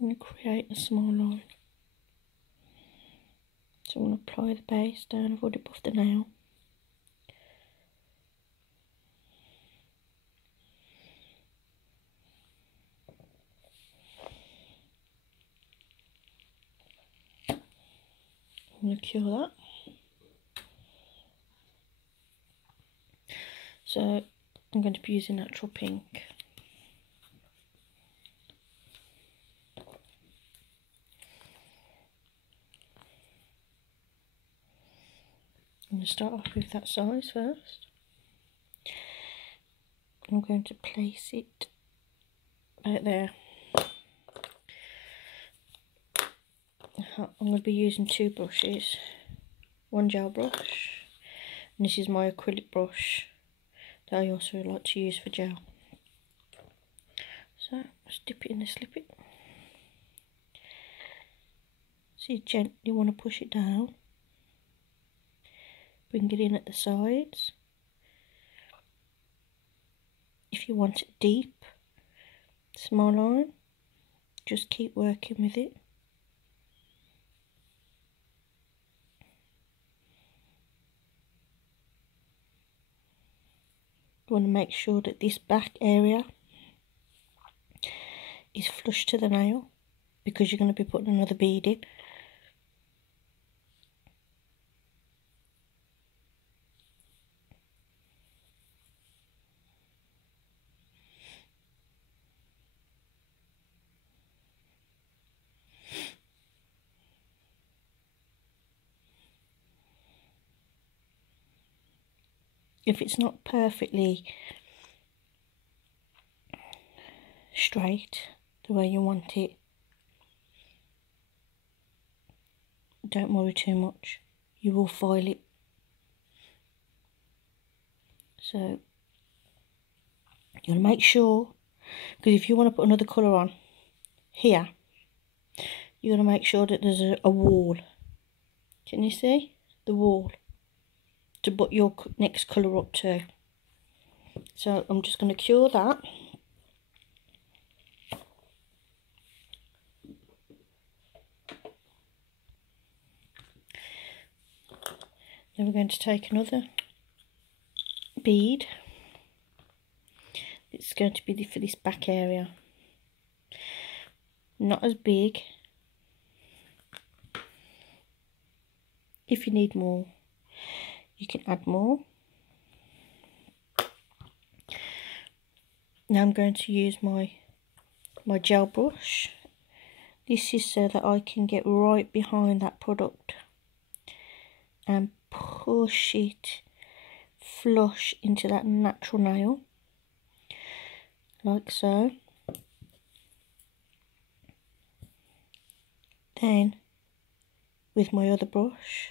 I'm going to create a small line. So I'm going to apply the base down, avoid it above the nail. I'm going to cure that. So I'm going to be using natural pink. I'm going to start off with that size first. I'm going to place it out there. I'm going to be using two brushes. One gel brush, and this is my acrylic brush that I also like to use for gel. So just dip it in and slip it. So you gently want to push it down. Bring it in at the sides. If you want it deep, small line, just keep working with it. You want to make sure that this back area is flush to the nail, because you're going to be putting another bead in. If it's not perfectly straight the way you want it, don't worry too much, you will file it. So you want to make sure, because if you want to put another colour on here, you're going to make sure that there's a wall. Can you see the wall to put your next colour up to? So I'm just going to cure that. Then we're going to take another bead. It's going to be for this back area. Not as big. If you need more, you can add more. Now I'm going to use my gel brush. This is so that I can get right behind that product and push it flush into that natural nail, like so. Then with my other brush,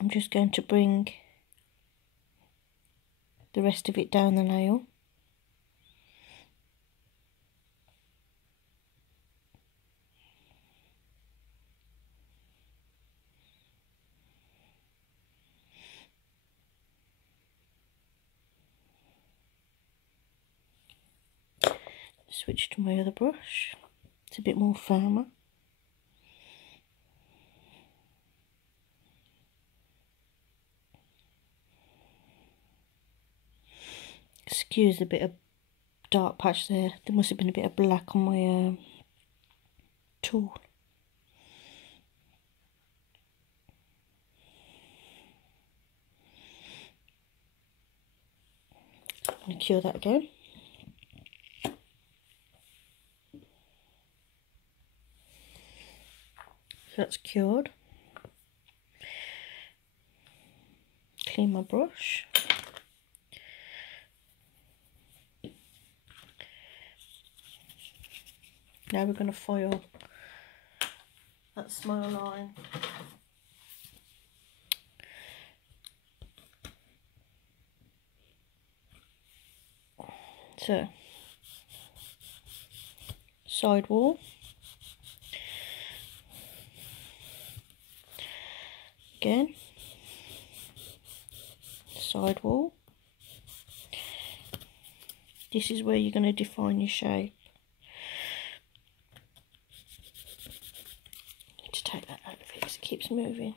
I'm just going to bring the rest of it down the nail. Switch to my other brush, it's a bit more firmer. Excuse the bit of dark patch there, there must have been a bit of black on my tool. I'm going to cure that again. So that's cured. Clean my brush. Now we're going to foil that small line. So, side wall. Again. Side wall. This is where you're going to define your shape. Need to take that out of it because it keeps moving.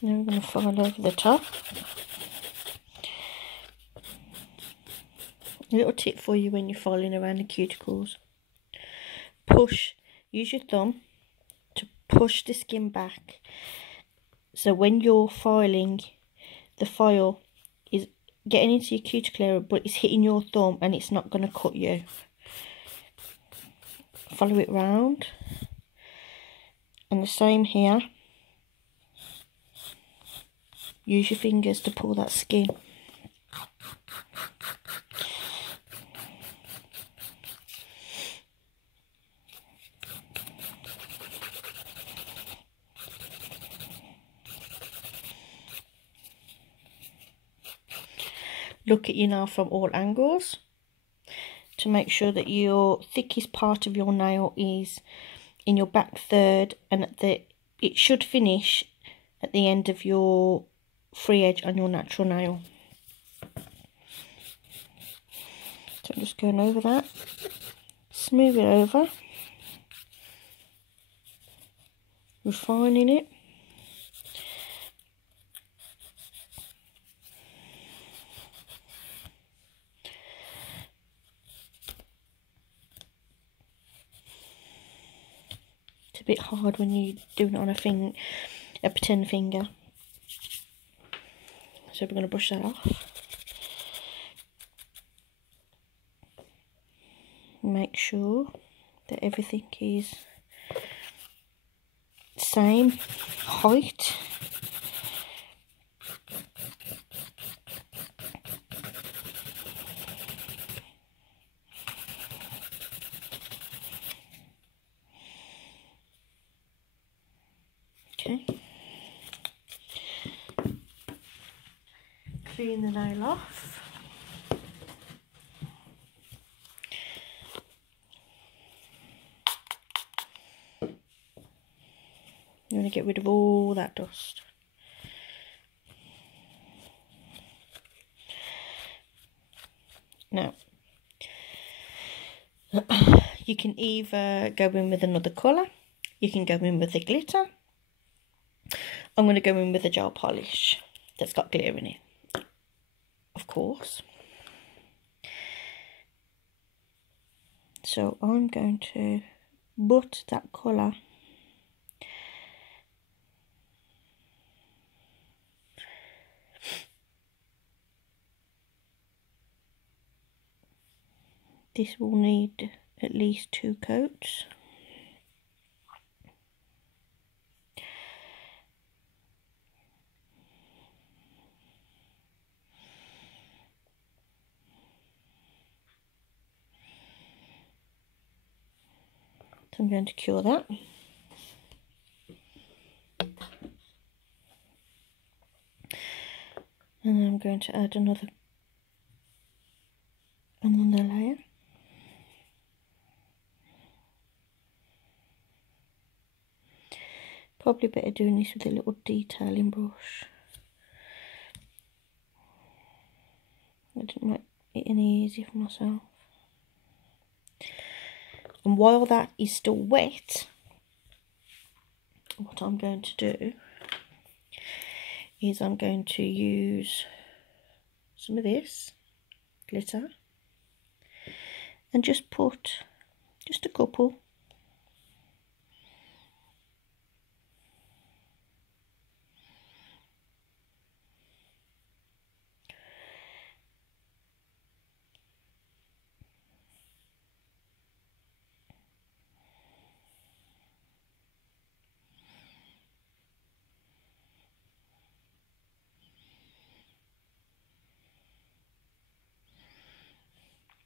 Now we're going to file over the top. A little tip for you when you're filing around the cuticles. Use your thumb to push the skin back. So when you're filing, the file is getting into your cuticle area, but it's hitting your thumb and it's not going to cut you. Follow it round. And the same here. Use your fingers to pull that skin. Look at you now from all angles to make sure that your thickest part of your nail is in your back third, and it should finish at the end of your free edge on your natural nail. So I'm just going over that, smooth it over, refining it. It's a bit hard when you're doing it on a pretend finger. So we're going to brush that off. Make sure that everything is same height. Okay. Clean the nail off. You want to get rid of all that dust. Now, you can either go in with another colour, you can go in with the glitter. I'm going to go in with a gel polish that's got glitter in it, of course. So I'm going to butt that colour This will need at least 2 coats. So I'm going to cure that. And then I'm going to add another layer. Probably better doing this with a little detailing brush. I didn't make it any easier for myself. And while that is still wet, what I'm going to do is I'm going to use some of this glitter and just put just a couple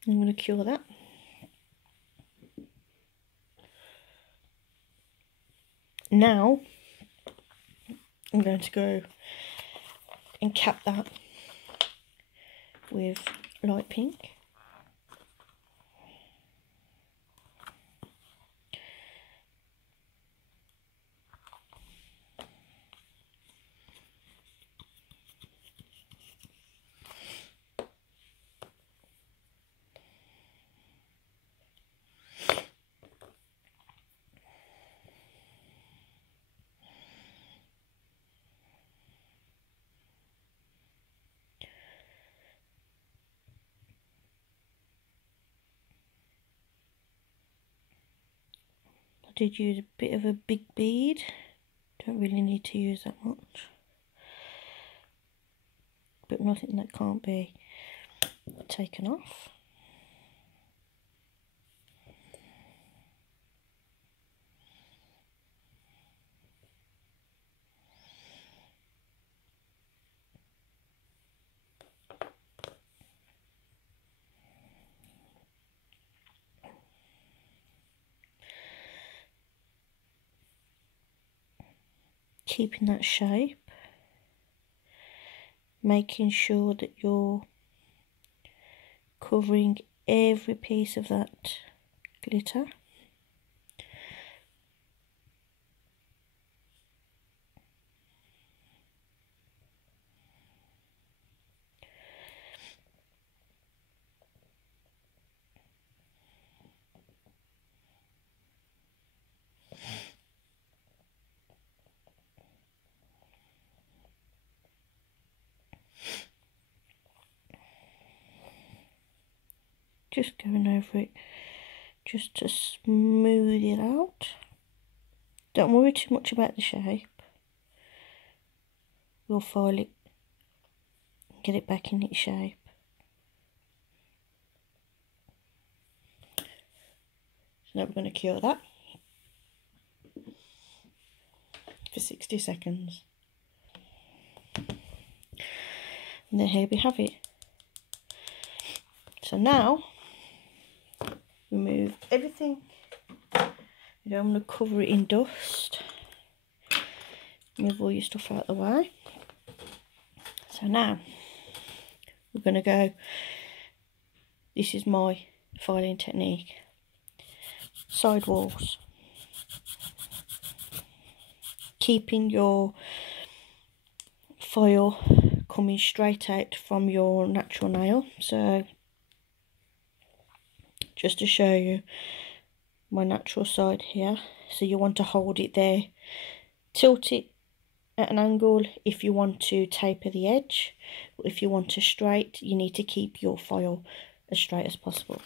I'm going to cure that. Now I'm going to go and cap that with light pink. I did use a bit of a big bead, don't really need to use that much, but nothing that can't be taken off. Keeping that shape, making sure that you're covering every piece of that glitter. Just going over it just to smooth it out. Don't worry too much about the shape. We'll file it, get it back in its shape. So now we're going to cure that for 60 seconds. And then here we have it. So now, remove everything. You know, I'm going to cover it in dust. Move all your stuff out of the way. So now, we're going to go, this is my filing technique, side walls. Keeping your file coming straight out from your natural nail. So, just to show you my natural side here, so you want to hold it there, tilt it at an angle if you want to taper the edge, but if you want to straight, you need to keep your file as straight as possible.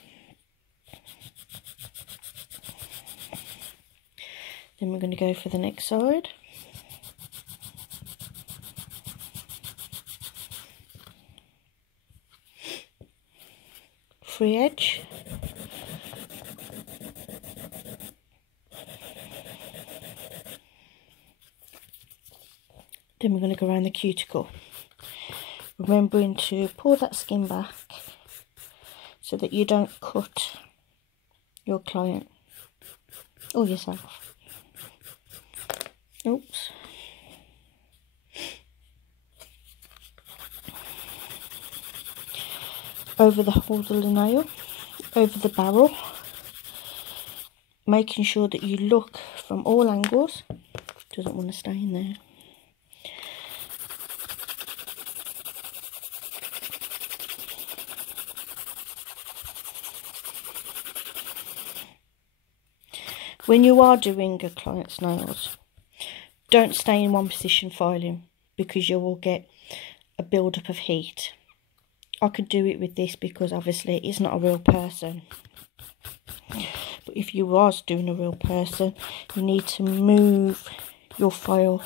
Then we're going to go for the next side. Free edge. Then we're going to go around the cuticle, remembering to pull that skin back so that you don't cut your client or yourself. Oops. Over the whole of the nail, over the barrel, making sure that you look from all angles. Doesn't want to stay in there. When you are doing a client's nails, don't stay in one position filing, because you will get a build-up of heat. I could do it with this because obviously it's not a real person. But if you was doing a real person, you need to move your file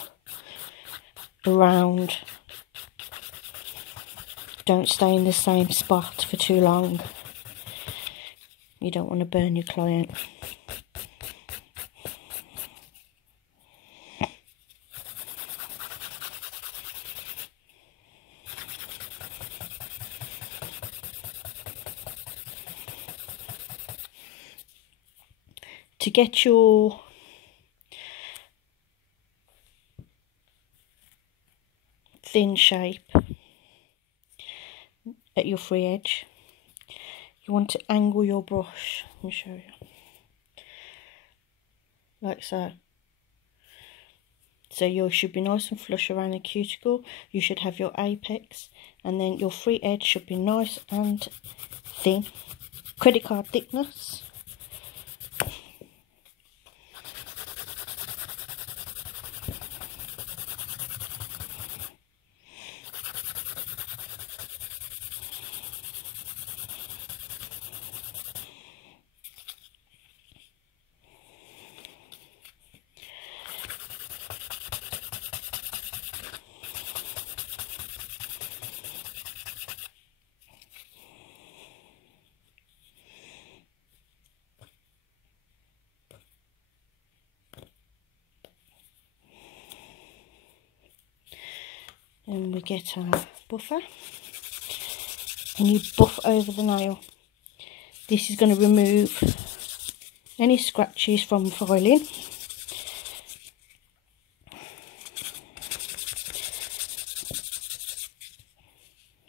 around. Don't stay in the same spot for too long. You don't want to burn your client. to get your thin shape at your free edge, you want to angle your brush. Let me show you. Like so. So you should be nice and flush around the cuticle. You should have your apex, and then your free edge should be nice and thin. Credit card thickness. And we get our buffer, and you buff over the nail. This is going to remove any scratches from filing.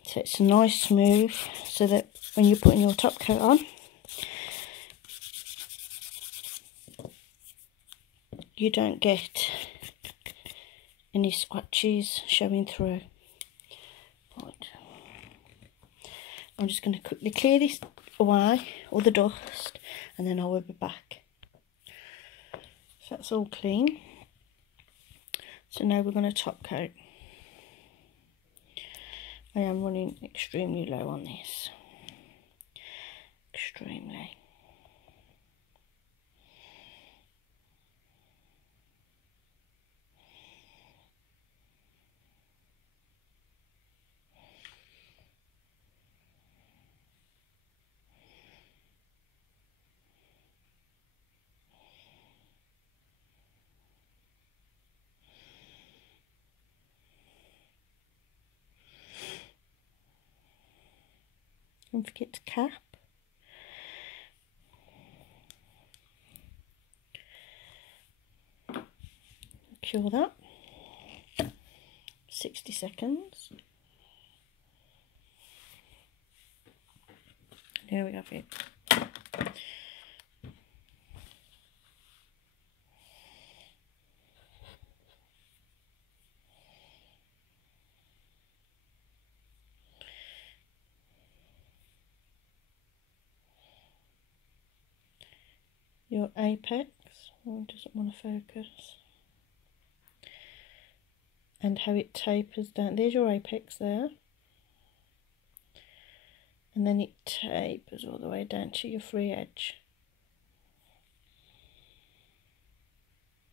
So it's nice smooth, so that when you're putting your top coat on, you don't get any scratches showing through. Right. I'm just going to quickly clear this away, all the dust, and then I will be back. So that's all clean. So now we're going to top coat. I am running extremely low on this. Extremely. Don't forget to cap. Cure that. 60 seconds. There we have it. Your apex, oh, it doesn't want to focus, and how it tapers down. There's your apex there, and then it tapers all the way down to your free edge.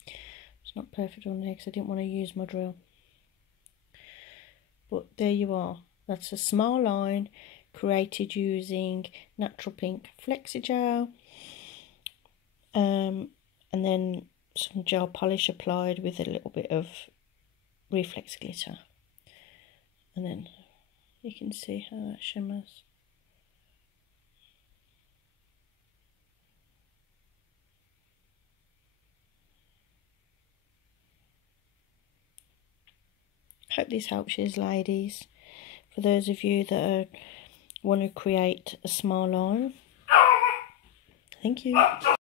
It's not perfect on there because I didn't want to use my drill, but there you are. That's a small line created using natural pink flexigel, and then some gel polish applied with a little bit of reflex glitter, and then you can see how that shimmers. Hope this helps you, ladies, for those of you that want to create a small line. Thank you.